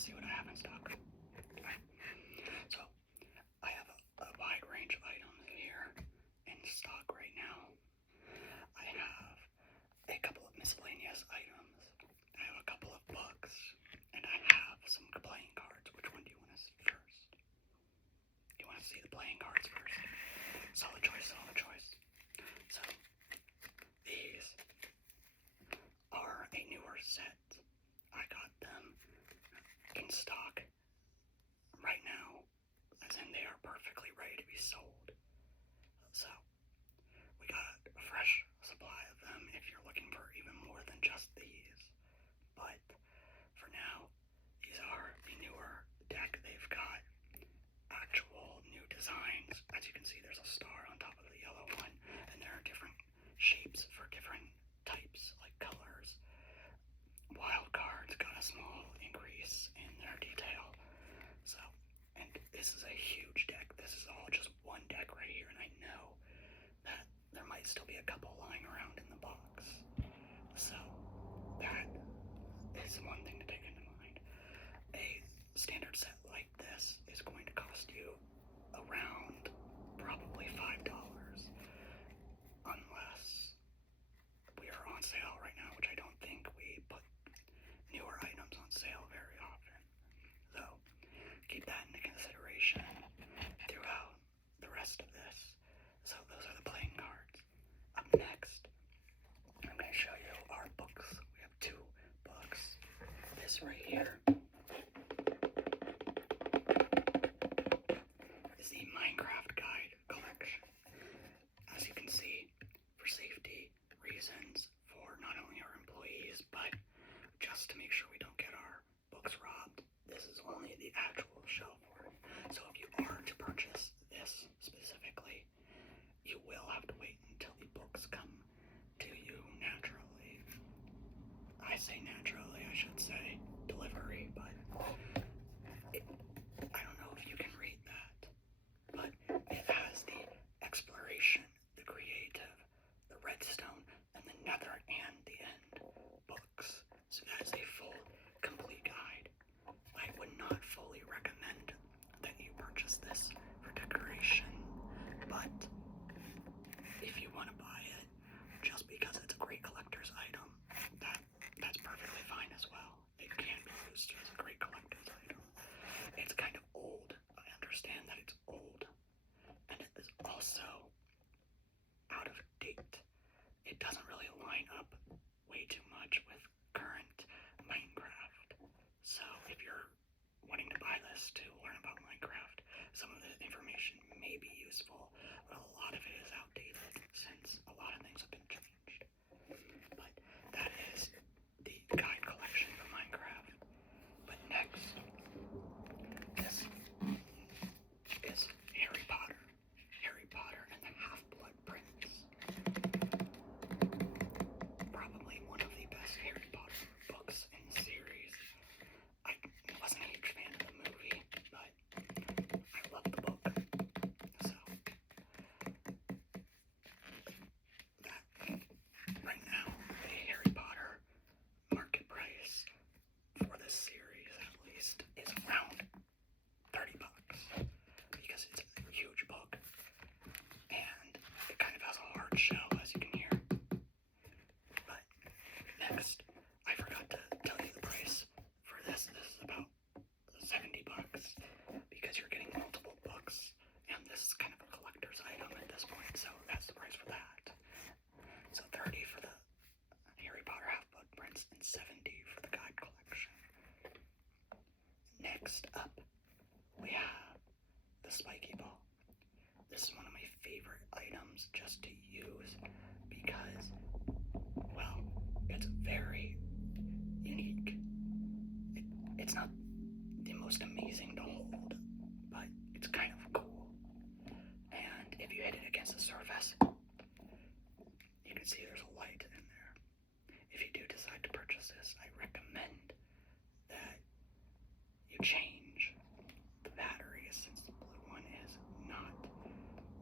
see what I have in stock. Okay. So I have a wide range of items here in stock right now. I have a couple of miscellaneous items. I have a couple of books, and I have some playing cards. Which one do you want to see first? You want to see the playing cards first? Solid choice, solid choice. So these are a newer set. I got them in stock right now, as in they are perfectly ready to be sold. So we got a fresh supply of them if you're looking for even more than just these. But for now, these are the newer deck. They've got actual new designs. As you can see, there's a star on top of the yellow one, and there are different shapes for different types, like colors. Wild cards got a small increase in their detail. So, and this is a huge deck. This is all just one deck right here, and I know that there might still be a couple lying around in the box. So, that is one thing to take into mind. A standard set like this is going to cost you around probably $5, unless we are on sale right now, which I don't think we put newer items on sale very often. So keep that into consideration throughout the rest of this. So those are the playing cards. Up next, I'm going to show you our books. We have two books. This right here is the Minecraft Guide collection. As you can see, for safety reasons for not only our employees, but just to make sure we don't get our books robbed, this is only the actual shelf worth. So if you are to purchase this specifically, you will have to wait until the books come to you naturally. I say naturally, I should say delivery, but I don't know if you can read that. But it has the exploration, the creative, the redstone, and the nether and the end books. So that is a full, complete guide. I would not fully recommend that you purchase this for decoration, but if you want to buy it just because it's a great collector's item, that's perfectly fine as well. It can be used as a great collector's item. It's kind of old. I understand that it's old, and it is also out of date. It doesn't really line up way too much with current Minecraft. So if you're wanting to buy this to learn about Minecraft, some of the information may be useful, but a lot of it is outdated since a lot of things have been changed. But that is the guide collection for Minecraft. But next, this is Harry Potter. Harry Potter and the Half-Blood Prince. Probably one of the best Harry Potter books in the series. I wasn't a huge fan of the movie, but I love the book. So that right now, a Harry Potter market price for this series at least is around $30 because it's a huge book and it kind of has a hard shell, as you can hear. But next, I forgot to tell you the price for this. This is about $70 because you're getting multiple books, and this is kind of a collector's item at this point, so that's the price for that. So $30 for the Harry Potter Half-Blood Prince and $70 for the guide collection. Next up, we have the spiky ball. This is one of my favorite items just to use because, well, it's very unique. It's not the most amazing to hold, but it's kind of cool. And if you hit it against the surface, you can see there's a light in there. If you do decide to purchase this, I recommend that you change the batteries since the blue one is not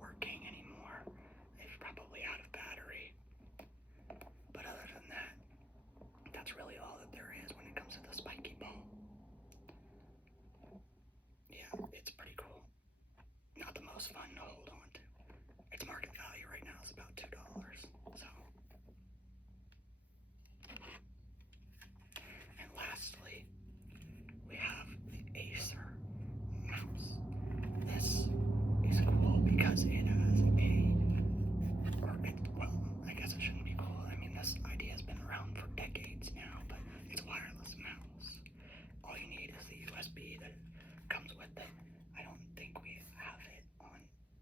working anymore. It's probably out of battery. But other than that, that's really all that there is when it comes to the spiky ball. about $2. So, and lastly, we have the Acer mouse. This is cool because it has well, I guess it shouldn't be cool. I mean, this idea has been around for decades now, but it's a wireless mouse. All you need is the USB that comes with it. I don't think we have it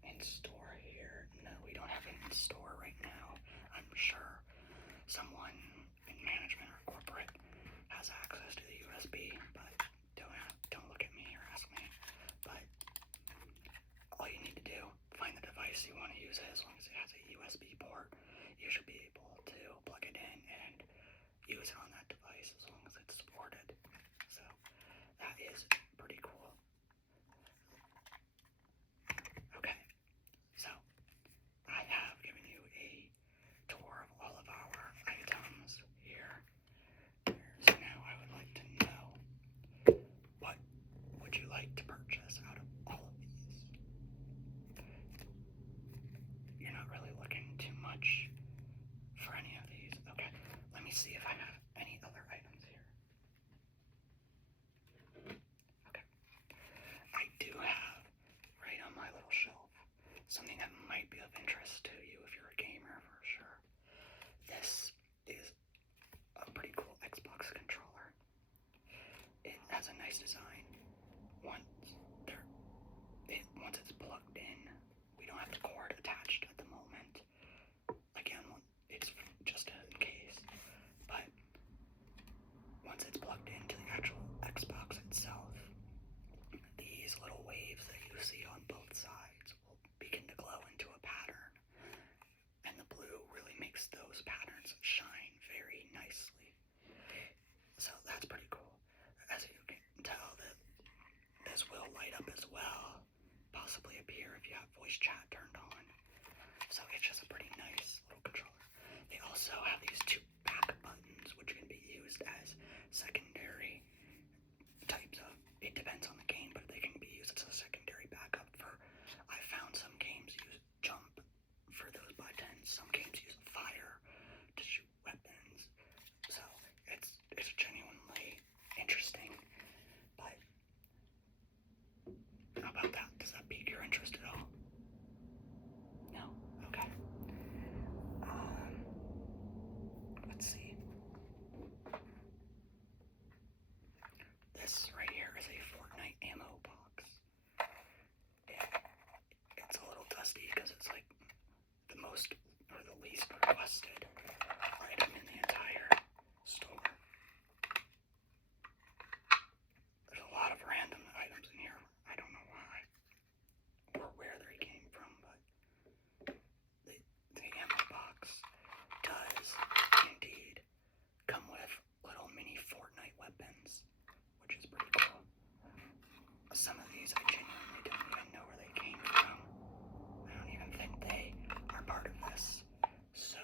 in store here. No, we don't have it in store right now. I'm sure someone in management or corporate has access to the USB, but don't look at me or ask me. But all you need to do, find the device you want to use it. As long as it has a USB port, you should be able to plug it in and use it on that device as long as it's supported. So that is pretty cool. Okay, so I have given you a tour of all of our items here. So now I would like to know, what would you like to purchase out of all of these? You're not really looking too much for any of these. Okay, let me see if I have any other items here. Okay, I do have right on my little shelf something that might be of interest to you if you're a gamer for sure. This is a pretty cool Xbox controller. It has a nice design. Once it's plugged in, we don't have the cord attached at the moment. Again, it's just in case. But once it's plugged into the actual Xbox itself, these little waves that you see on both sides will begin to glow into a pattern. And the blue really makes those patterns shine very nicely. So that's pretty cool. As you can tell, that this will light up as well, possibly appear if you have voice chat turned on. So it's just a pretty nice little controller. They also have these two back buttons, which can be used as secondary types of, it depends on the game, but they can be used as a secondary backup for, I found some games use jump for those buttons, some games use fire to shoot weapons. So it's genuinely interesting. But how about that? Does that pique your interest at all? No? Okay. Let's see. This right here is a Fortnite ammo box. It's a little dusty because it's like the most or the least requested item in the entire store. There's a lot of random items in here. I don't know why or where they came from, but the ammo box does indeed come with little mini Fortnite weapons, which is pretty cool. Some of these I genuinely don't even know where they came from. I don't even think they are part of this. So,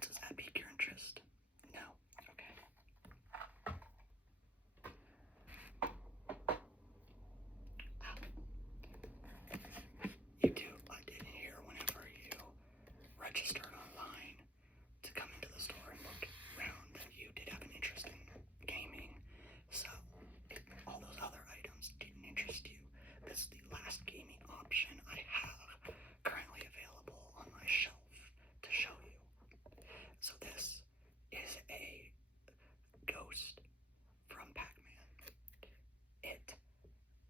does that pique your interest? No? Okay. I did hear whenever you registered online to come into the store and look around that you did have an interest in gaming. So, if all those other items didn't interest you, this is the last gaming option I have currently available on my shelf to show you. So this is a ghost from Pac-Man.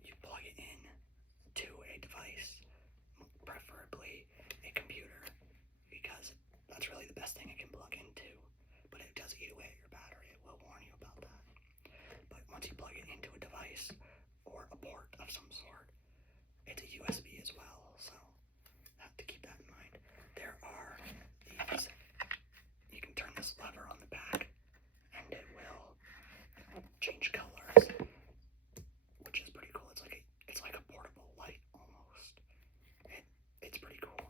You plug it in to a device, preferably a computer, because that's really the best thing it can plug into. But it does eat away at your battery. It will warn you about that. But once you plug it into a device or a port of some sort, it's a USB as well. So have to keep that in mind. There are these. You can turn this lever on the back, and it will change colors, which is pretty cool. It's like a portable light almost. It's pretty cool.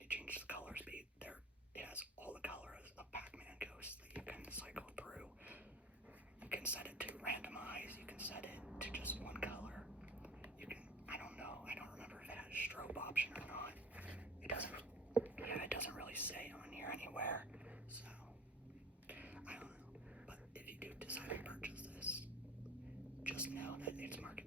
It changes the color speed. It has all the colors of Pac-Man ghosts that you can cycle through. You can set it to randomize. You can set it to just one color. I don't know. I don't remember if it has a strobe option or not. It doesn't really say on here anywhere, so I don't know. But if you do decide to purchase this, just know that it's marketed